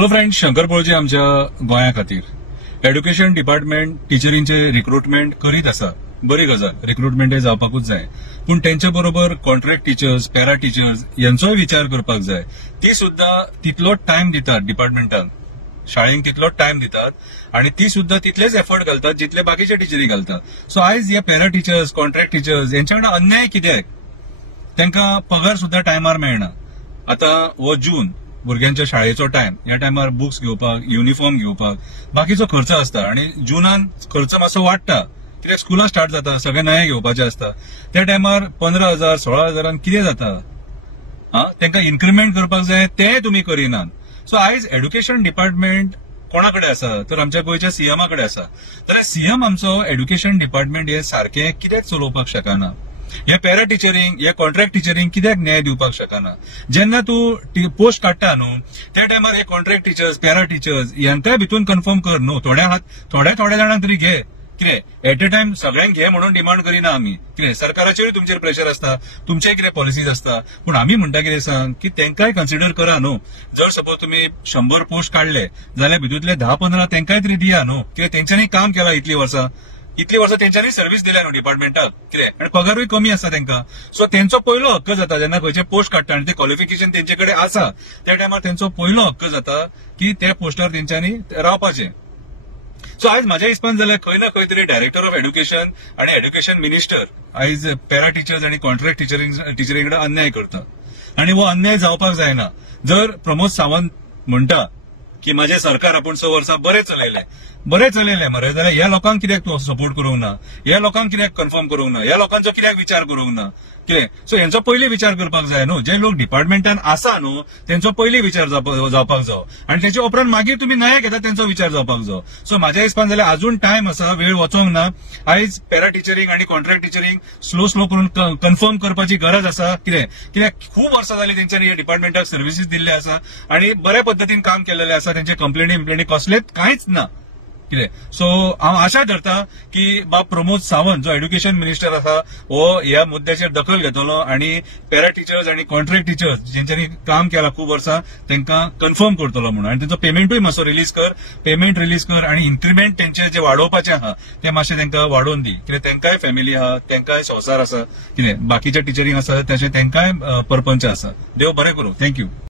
Hello friends, Shankar पळजे आमच्या गोंया खातीर एड्युकेशन डिपार्टमेंट टिचरींचे रिक्रुटमेंट करीत आसा. बरी गजाल, रिक्रुटमेंट जावपाकूच जाय. पूण त्यांच्या बरोबर कॉन्ट्रॅक्ट टीचर्स, पॅरा टीचर्स यांचोय विचार करपाक जाय. ती सुद्धा तितलोच टाइम दितात डिपार्टमेंटाक, शाळेंक तितलोच टाइम दितात आणि ती सुद्धा तितलेच एफर्ट घालतात जितले बाकीचे टिचरी घालतात. सो आयज ह्या पॅरा टीचर्स, कॉन्ट्रॅक्ट टीचर्स यांच्या कडे अन्याय कित्याक? तांकां पगार सुद्धा टायमार मेळना. आता हो जून भुरग्यांच्या शाळेचो टाइम, ह्या टायमार बुक्स घेवपाक, युनिफॉर्म घेवपाक बाकीचो खर्च असता आणि जुनान खर्च मातसो वाडटा कित्याक स्कुलां स्टार्ट जाता, सगळे नये घेवपाचे असता. त्या टायमार 15,000 16,000 कितें जाता? तांकां इन्क्रिमेंट करपाक जाय ते तुम्ही करिनात. सो आयज एड्युकेशन डिपार्टमेंट कोणाकडे आसा तर आमच्या गोंयच्या सीएमाकडे आसा. जाल्यार सीएम आमचो एड्युकेशन डिपार्टमेंट हे सारखे कित्याक चलोवपाक शकना? हे पॅरा टिचरींग, हे कॉन्ट्रॅक्ट टिचरींग कित्याक न्याय दिवपाक शकना? जेन्ना तूं पोस्ट काडटा न्हू त्या टायमार हे कॉन्ट्रॅक्ट टीचर्स, पॅरा टीचर्स यांकाय भितून कन्फर्म कर न्हू. थोड्या जाणांक तरी घे. कितें एट अ टाइम सगळ्यांक घे म्हणून डिमांड करिना आमी. कितें सरकाराचेरूय तुमचेर प्रेशर असता, तुमचे कितें पॉलिसीज असता. पूण आमी म्हणटा कितें सांग की तांकांय कन्सिडर करा न्हू. जर सपोज तुम्ही 100 पोस्ट काढले जाल्यार भितूंतले 10-15 तांकांय तरी दिया न्हू. कितें तेंच्यांनी काम केलां इतली वर्सां तेंच्यांनी सर्व्हिस दिल्या न्हू डिपार्टमेंटाक. कितें आनी पगारूय कमी आसा तांकां. सो तेंचो पयलो हक्क जाता जेन्ना खंयचे पोस्ट काडटा आनी ते क्वॉलिफिकेशन तेंचे कडेन आसा त्या टायमार तेंचो पयलो हक्क जाता की त्या पोस्टार तेंच्यांनी रावपाचें. सो आयज म्हाज्या हिसपान जाल्यार खंय ना खंय तरी डायरेक्टर ऑफ एड्युकेशन आणि एड्युकेशन मिनिस्टर आयज पॅरा टीचर्स आणि कॉन्ट्रॅक्ट टिचरींग कडेन अन्याय करता आणि हो अन्याय जावपाक जायना. जर प्रमोद सावंत म्हणटा की माझे सरकार आपण 6 वर्सां बरे चलयले मरे, जाल्यार ह्या लोकांक कित्याक तूं सपोर्ट करूंक ना? ह्या लोकांक कित्याक कन्फर्म करूंक ना? ह्या लोकांचो कित्याक विचार करूंक ना? कितें सो हेंचो पयलीं विचार करपाक जाय न्हू. जे लोक डिपार्टमेंटान आसा न्हू तेंचो पयलीं विचार जावपाक जाय आणि त्याच्या उपरांत मागीर तुम्ही नये घेता तेंचो विचार जावपाक जाय. सो म्हाज्या हिसपान जाल्यार अजून टायम आसा, वेळ वचोंक ना. आयज पॅरा टिचरींग आणि कॉन्ट्रॅक्ट टिचरींग स्लो करून कन्फर्म करपाची गरज आसा. कित्याक खूब वर्सां जालीं तेंच्यांनी ह्या डिपार्टमेंटाक सर्व्हिसीस दिल्ले आसा आणि बऱ्या पद्दतीन काम केलेले आसा. तेंचे कंप्लेनी कसलेच कांयच ना. कितें सो हांव आशा धरता की बाब प्रमोद सावंत जो एड्युकेशन मिनिस्टर आसा हो ह्या मुद्द्याचेर दखल घेतलो आणि पॅरा टीचर्स आणि कॉन्ट्रॅक्ट टिचर्स जेंच्यांनी काम केलां खूब वर्सां तांकां कन्फर्म करतलो म्हणून आणि तेंचो पेमेंटूय मातसो पेमेंट रिलीज कर आणि इन्क्रिमेंट तेंचे जे वाडोवपाचें आहा ते मातशें तांकां वाडोवन दी. कित्याक तांकांय फॅमिली आहा, तांकांय संवसार आसा. कितें बाकीच्या टिचरींग आसा तशें तांकांय परपंच आसा. देव बरें करूं. थँक्यू.